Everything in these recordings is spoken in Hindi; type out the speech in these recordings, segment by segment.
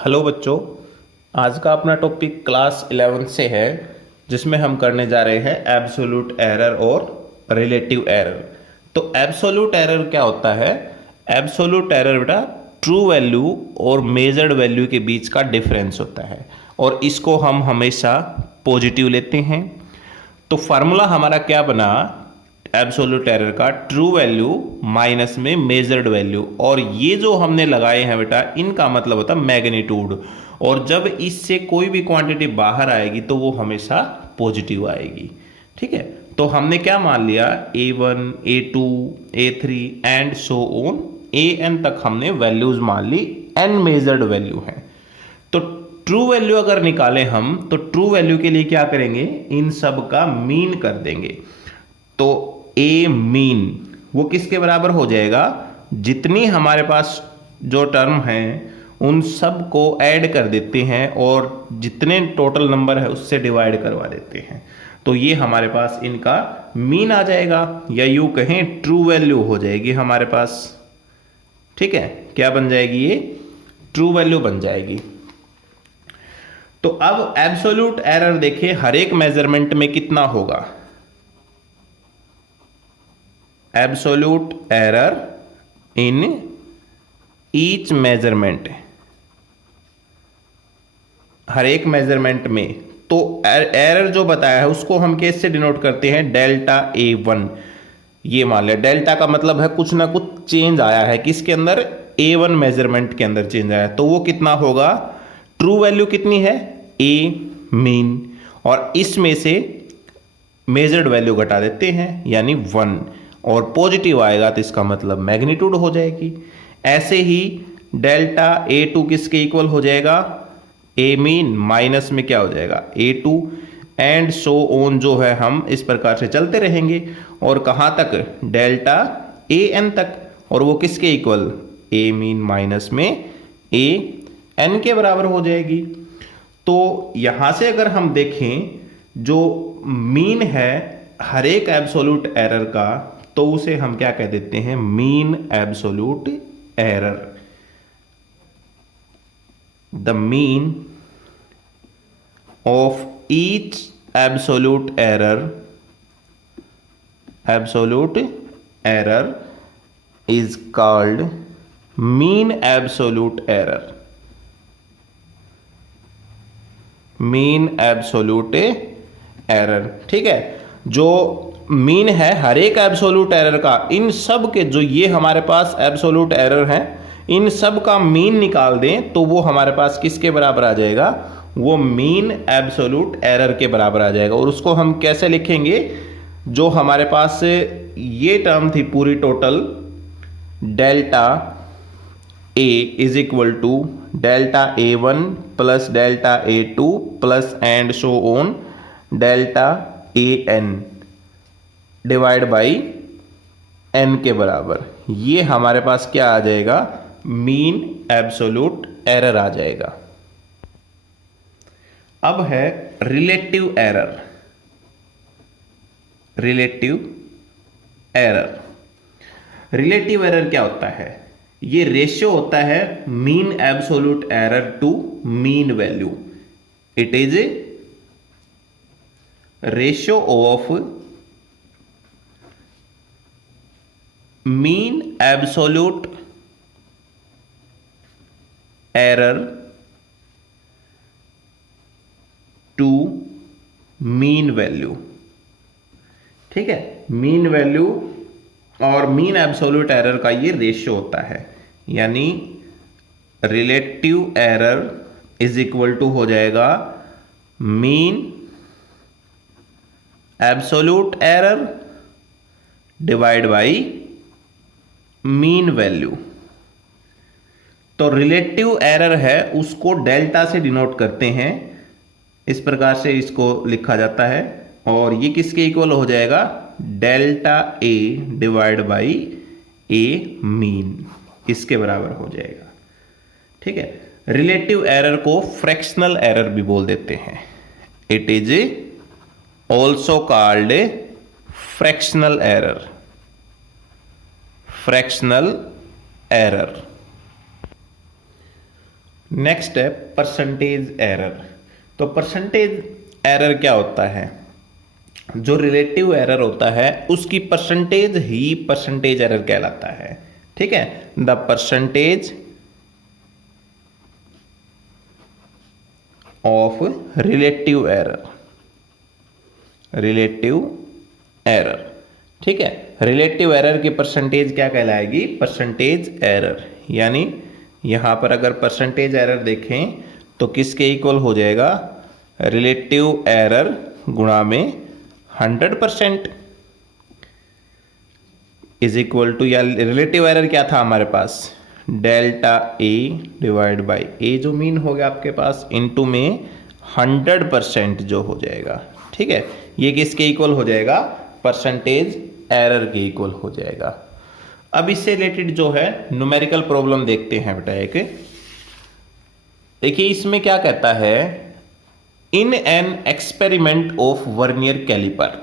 हेलो बच्चों। आज का अपना टॉपिक क्लास 11 से है, जिसमें हम करने जा रहे हैं एब्सोल्यूट एरर और रिलेटिव एरर। तो एब्सोल्यूट एरर क्या होता है? एब्सोल्यूट एरर बेटा ट्रू वैल्यू और मेजर्ड वैल्यू के बीच का डिफरेंस होता है, और इसको हम हमेशा पॉजिटिव लेते हैं। तो फार्मूला हमारा क्या बना एब्सोल्यूट एरर का? ट्रू वैल्यू माइनस में मेजर्ड वैल्यू, और ये जो हमने लगाए हैं बेटा, इनका मतलब होता है मैग्नीट्यूड। और जब इससे कोई भी क्वांटिटी बाहर आएगी तो वो हमेशा पॉजिटिव आएगी। ठीक है, तो हमने क्या मान लिया? A1, A2, A3 and so on AN तक हमने वैल्यूज मान ली, n मेजर्ड वैल्यू है। तो ट्रू वैल्यू अगर निकालें हम, तो ट्रू वैल्यू के लिए क्या करेंगे? इन सब का मीन कर देंगे। तो ए मीन वो किसके बराबर हो जाएगा? जितनी हमारे पास जो टर्म है उन सब को ऐड कर देते हैं और जितने टोटल नंबर है उससे डिवाइड करवा देते हैं, तो ये हमारे पास इनका मीन आ जाएगा, या यूं कहें ट्रू वैल्यू हो जाएगी हमारे पास। ठीक है, क्या बन जाएगी? ये ट्रू वैल्यू बन जाएगी। तो अब एब्सोल्यूट एरर देखिए हर एक मेजरमेंट में कितना होगा। Absolute error in each measurement, हर एक मेजरमेंट में। तो एरर जो बताया है उसको हम कैसे डिनोट करते हैं? Delta A1। ये मान लिया, डेल्टा का मतलब है कुछ ना कुछ चेंज आया है, किसके अंदर? A1 मेजरमेंट के अंदर चेंज आया है। तो वो कितना होगा? ट्रू वैल्यू कितनी है? A मीन, और इसमें से मेजर्ड वैल्यू घटा देते हैं यानी 1, और पॉजिटिव आएगा तो इसका मतलब मैग्नीट्यूड हो जाएगी। ऐसे ही डेल्टा A2 किसके इक्वल हो जाएगा? A मीन माइनस में क्या हो जाएगा? A2 एंड सो ऑन, जो है हम इस प्रकार से चलते रहेंगे, और कहां तक? डेल्टा AN तक, और वो किसके इक्वल? A मीन माइनस में AN के बराबर हो जाएगी। तो यहां से अगर हम देखें, जो मीन है हर एक एब्सोल्यूट एरर का, तो उसे हम क्या कह देते हैं? Mean absolute error. The mean of each absolute error is called mean absolute error. Mean absolute error, ठीक है। जो मीन है हर एक एब्सोल्यूट एरर का, इन सब के जो ये हमारे पास एब्सोल्यूट एरर हैं, इन सब का मीन निकाल दें तो वो हमारे पास किसके बराबर आ जाएगा? वो मीन एब्सोल्यूट एरर के बराबर आ जाएगा। और उसको हम कैसे लिखेंगे? जो हमारे पास ये टर्म थी पूरी total, delta A is equal to delta A1 plus delta A2 plus and so on delta AN divide by n के बराबर, ये हमारे पास क्या आ जाएगा? मीन एब्सोल्यूट एरर आ जाएगा। अब है रिलेटिव एरर। रिलेटिव एरर क्या होता है? ये रेशियो होता है mean absolute error to mean value. It is ratio of mean absolute error to mean value. ठीक है, मीन वैल्यू और मीन एब्सोल्यूट एरर का ये रेशियो होता है, यानी relative error is equal to हो जाएगा mean absolute error divide by mean value. तो रिलेटिव एरर है उसको डेल्टा से डिनोट करते हैं, इस प्रकार से इसको लिखा जाता है, और ये किसके इक्वल हो जाएगा? Delta A divide by A mean, इसके बराबर हो जाएगा। ठीक है, रिलेटिव एरर को फ्रैक्शनल एरर भी बोल देते हैं। It is also called fractional error. Fractional error. Next है परसेंटेज एरर। तो परसेंटेज एरर क्या होता है? जो रिलेटिव एरर होता है उसकी परसेंटेज ही परसेंटेज एरर कहलाता है। ठीक है, the percentage of relative error, relative error. ठीक है, रिलेटिव एरर की परसेंटेज क्या कहलाएगी? Percentage error. यानी यहां पर अगर परसेंटेज एरर देखें तो किसके इक्वल हो जाएगा? रिलेटिव एरर गुणा में 100% इज इक्वल टू, या रिलेटिव एरर क्या था हमारे पास? डेल्टा ए डिवाइड बाई ए जो मीन हो गया आपके पास, इनटू में 100% जो हो जाएगा। ठीक है, ये किसके इक्वल हो जाएगा? परसेंटेज एरर के इक्वल हो जाएगा। अब इससे रिलेटेड जो है न्यूमेरिकल प्रॉब्लम देखते हैं बेटा एक। देखिए इसमें क्या कहता है, in an experiment of vernier caliper.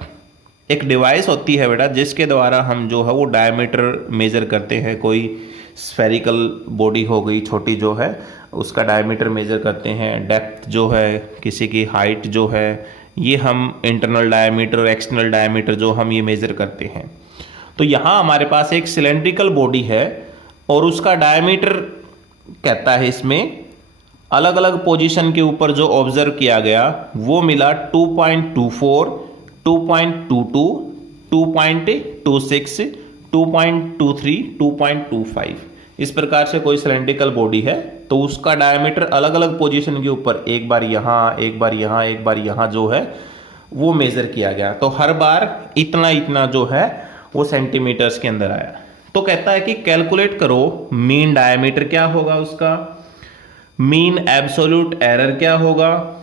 एक डिवाइस होती है बेटा जिसके द्वारा हम जो है वो डायमीटर मेजर करते हैं। कोई स्फेरिकल बॉडी हो गई छोटी जो है, उसका डायमीटर मेजर करते हैं। डेप्थ जो है, किसी की हाइट जो है, ये हम इंटरनल डायमीटर और एक्सटर्नल डायमीटर जो हम ये मेजर करते हैं। तो यहाँ हमारे पास एक सिलेंड्रिकल बॉडी है और उसका डायमीटर कहता है इसमें अलग अलग पोजीशन के ऊपर जो ऑब्जर्व किया गया वो मिला 2.24, 2.22, 2.26, 2.23, 2.25। इस प्रकार से कोई सिलेंड्रिकल बॉडी है तो उसका डायमीटर अलग अलग पोजीशन के ऊपर, एक बार यहाँ, एक बार यहाँ, एक बार यहाँ जो है वो मेजर किया गया। तो हर बार इतना इतना जो है वो सेंटीमीटर्स के अंदर आया। तो कहता है कि कैलकुलेट करो मीन डायमीटर क्या होगा उसका, मीन एब्सोल्यूट एरर क्या होगा,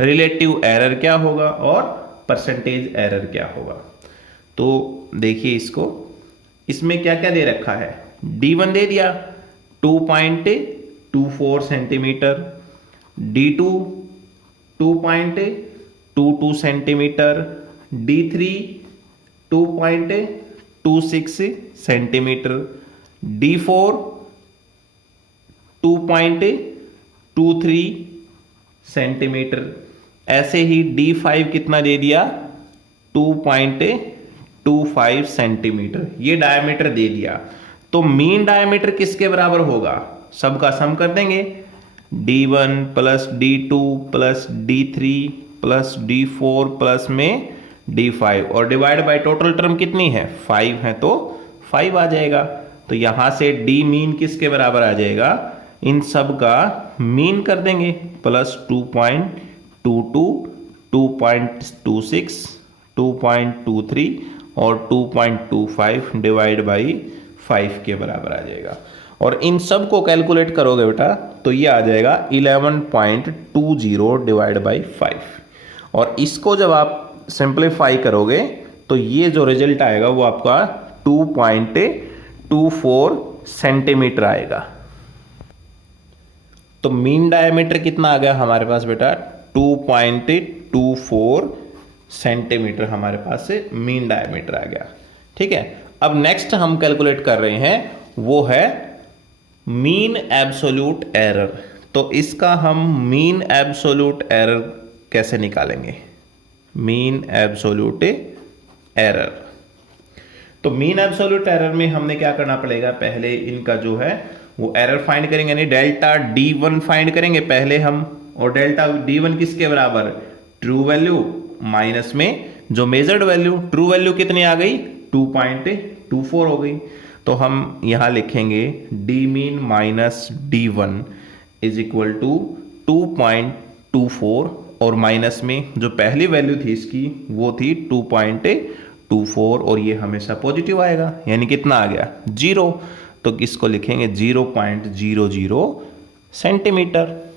रिलेटिव एरर क्या होगा और परसेंटेज एरर क्या होगा। तो देखिए इसको, इसमें क्या क्या दे रखा है? D1 दे दिया 2.24 centimetre, D2 2.22 centimetre, D3 2.26 centimetre, D4 2.23 centimetre. ऐसे ही D5 कितना दे दिया? 2.25 सेंटीमीटर। ये डायमीटर दे दिया। तो मीन डायमीटर किसके बराबर होगा? सबका सम कर देंगे, D1 plus D2 plus D3 plus D4 plus में D5 और डिवाइड बाय टोटल टर्म कितनी है? 5 है, तो 5 आ जाएगा। तो यहां से D मीन किसके बराबर आ जाएगा? इन सब का मीन कर देंगे, प्लस 2.22, 2.26, 2.23 और 2.25 डिवाइड बाई 5 के बराबर आ जाएगा। और इन सब को कैलकुलेट करोगे बेटा तो ये आ जाएगा 11.20 डिवाइड बाई 5। और इसको जब आप सिंप्लीफाई करोगे तो ये जो रिजल्ट आएगा वो आपका 2.24 सेंटीमीटर आएगा। तो मीन डायमीटर कितना आ गया हमारे पास बेटा? 2.24 सेंटीमीटर हमारे पास से मीन डायमीटर आ गया। ठीक है, अब नेक्स्ट हम कैलकुलेट कर रहे हैं वो है मीन एब्सोल्यूट एरर। तो इसका हम मीन एब्सोल्यूट एरर कैसे निकालेंगे? Mean absolute error. तो मीन एब्सोल्यूट एरर में हमने क्या करना पड़ेगा? पहले इनका जो है वो एरर फाइंड करेंगे, यानी डेल्टा D1 फाइंड करेंगे पहले हम। और डेल्टा D1 किसके बराबर? ट्रू वैल्यू माइनस में जो मेजर्ड वैल्यू, ट्रू वैल्यू कितनी आ गई? 2.24 हो गई। तो हम यहां लिखेंगे D mean minus D1 is equal to 2.24 और माइनस में जो पहली वैल्यू थी इसकी वो थी 2.24 और ये हमेशा पॉजिटिव आएगा, यानी कितना आ गया? 0। तो इसको लिखेंगे 0.00 सेंटीमीटर।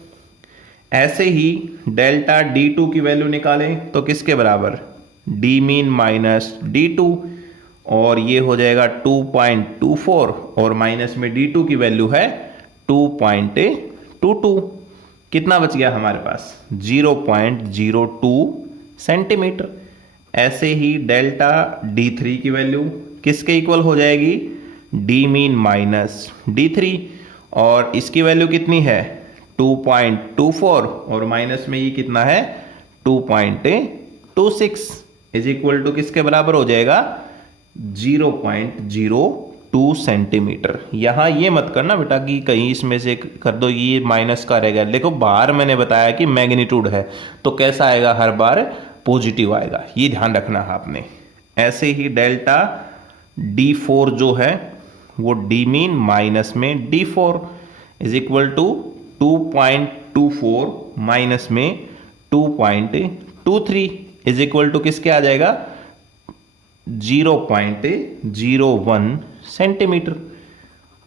ऐसे ही डेल्टा D2 की वैल्यू निकालें तो किसके बराबर? D मीन माइनस D2 और ये हो जाएगा 2.24 और माइनस में D2 की वैल्यू है 2.22। कितना बच गया हमारे पास? 0.02 सेंटीमीटर। ऐसे ही डेल्टा D3 की वैल्यू किसके इक्वल हो जाएगी? D मीन माइनस D3 और इसकी वैल्यू कितनी है? 2.24 और माइनस में ये कितना है 2.26 इज इक्वल टू किसके बराबर हो जाएगा 0.02 सेंटीमीटर। यहां ये मत करना बेटा कि कहीं इसमें से कर दो ये माइनस का रह गया। देखो बाहर मैंने बताया कि मैग्नीट्यूड है तो कैसा आएगा हर बार पॉजिटिव आएगा, ये ध्यान रखना है आपने। ऐसे ही डेल्टा D4 जो है वो D मीन माइनस में D4 is equal to 2.24 minus में 2.23 इज इक्वल टू किसके आ जाएगा 0.01 सेंटीमीटर।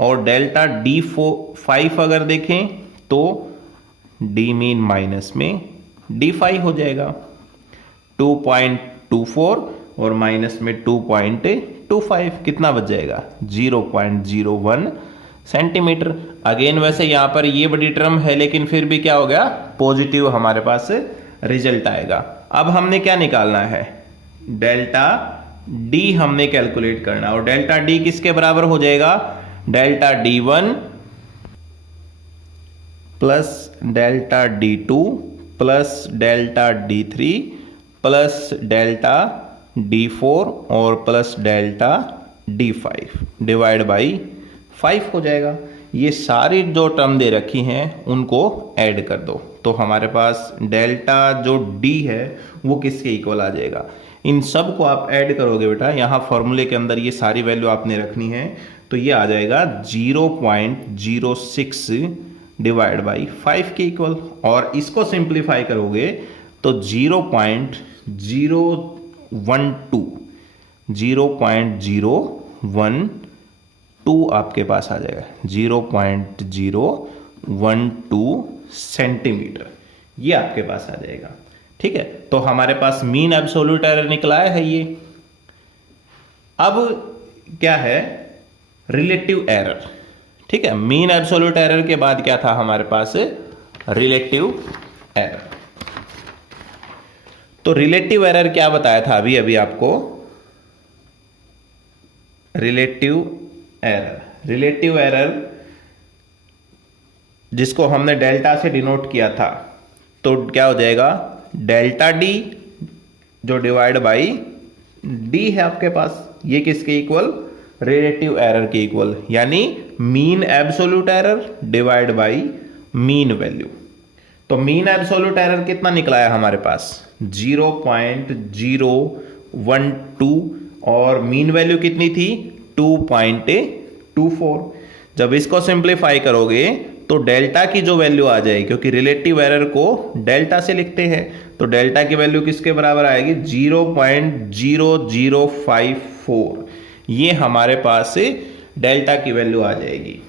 और डेल्टा D5 अगर देखें तो D मीन माइनस में D5 हो जाएगा 2.24 और माइनस में 2.25 कितना बच जाएगा 0.01 सेंटीमीटर। अगेन वैसे यहां पर ये बड़ी टर्म है लेकिन फिर भी क्या हो गया पॉजिटिव हमारे पास रिजल्ट आएगा। अब हमने क्या निकालना है डेल्टा D हमने कैलकुलेट करना और डेल्टा D किसके बराबर हो जाएगा delta D1 plus delta D2 plus delta D3 plus delta D4 और plus delta D5 divide by 5 हो जाएगा। ये सारी जो टर्म दे रखी हैं उनको ऐड कर दो तो हमारे पास डेल्टा जो D है वो किसके इक्वल आ जाएगा। इन सब को आप ऐड करोगे बेटा यहाँ फॉर्मूले के अंदर ये सारी वैल्यू आपने रखनी है तो ये आ जाएगा 0.06 डिवाइड बाई 5 के इक्वल। और इसको सिंप्लीफाई करोगे तो 0.012 आपके पास आ जाएगा 0.012 सेंटीमीटर ये आपके पास आ जाएगा। ठीक है तो हमारे पास मीन एब्सोल्यूट एरर निकला है ये। अब क्या है रिलेटिव एरर। ठीक है मीन एब्सोल्यूट एरर के बाद क्या था हमारे पास रिलेटिव एरर। तो रिलेटिव एरर क्या बताया था अभी अभी आपको रिलेटिव एरर जिसको हमने डेल्टा से डिनोट किया था तो क्या हो जाएगा डेल्टा D जो डिवाइड बाई D है आपके पास ये किसके इक्वल रिलेटिव एरर के इक्वल यानी mean absolute error divide by mean value. तो मीन एब्सोल्यूट एरर कितना निकला है हमारे पास 0.012 और मीन वैल्यू कितनी थी 2.24। जब इसको सिंप्लीफाई करोगे तो डेल्टा की जो वैल्यू आ जाएगी क्योंकि रिलेटिव एरर को डेल्टा से लिखते हैं तो डेल्टा की वैल्यू किसके बराबर आएगी 0.0054 ये हमारे पास से डेल्टा की वैल्यू आ जाएगी।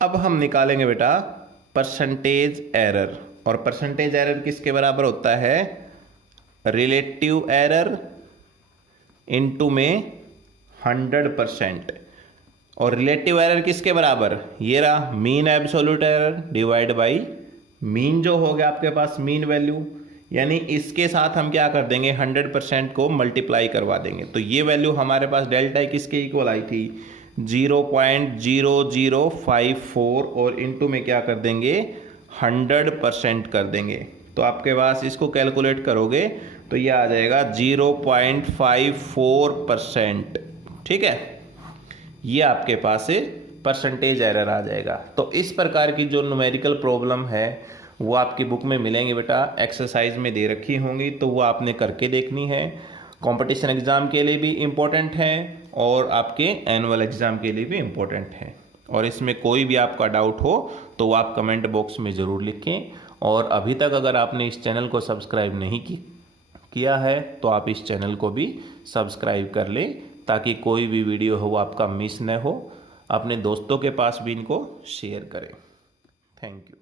अब हम निकालेंगे बेटा परसेंटेज एरर और परसेंटेज एरर किसके बराबर होता है रिलेटिव एरर इनटू में 100% और रिलेटिव एरर किसके बराबर ये रहा mean absolute error divide by mean जो हो गया आपके पास मीन वैल्यू यानी इसके साथ हम क्या कर देंगे 100% को मल्टीप्लाई करवा देंगे तो ये वैल्यू हमारे पास डेल्टा किसके इक्वल आई थी 0.0054 और इनटू में क्या कर देंगे 100% कर देंगे तो आपके पास इसको कैलकुलेट करोगे तो ये आ जाएगा 0.54%। ठीक है ये आपके पास परसेंटेज एरर आ जाएगा। तो इस प्रकार की जो न्यूमेरिकल प्रॉब्लम है वो आपकी बुक में मिलेंगे बेटा एक्सरसाइज में दे रखी होंगी तो वो आपने करके देखनी है। कंपटीशन एग्ज़ाम के लिए भी इम्पोर्टेंट है और आपके एनुअल एग्ज़ाम के लिए भी इम्पोर्टेंट है। और इसमें कोई भी आपका डाउट हो तो वो आप कमेंट बॉक्स में ज़रूर लिखें। और अभी तक अगर आपने इस चैनल को सब्सक्राइब नहीं किया है तो आप इस चैनल को भी सब्सक्राइब कर लें ताकि कोई भी वीडियो हो वो आपका मिस न हो। अपने दोस्तों के पास भी इनको शेयर करें। Thank you.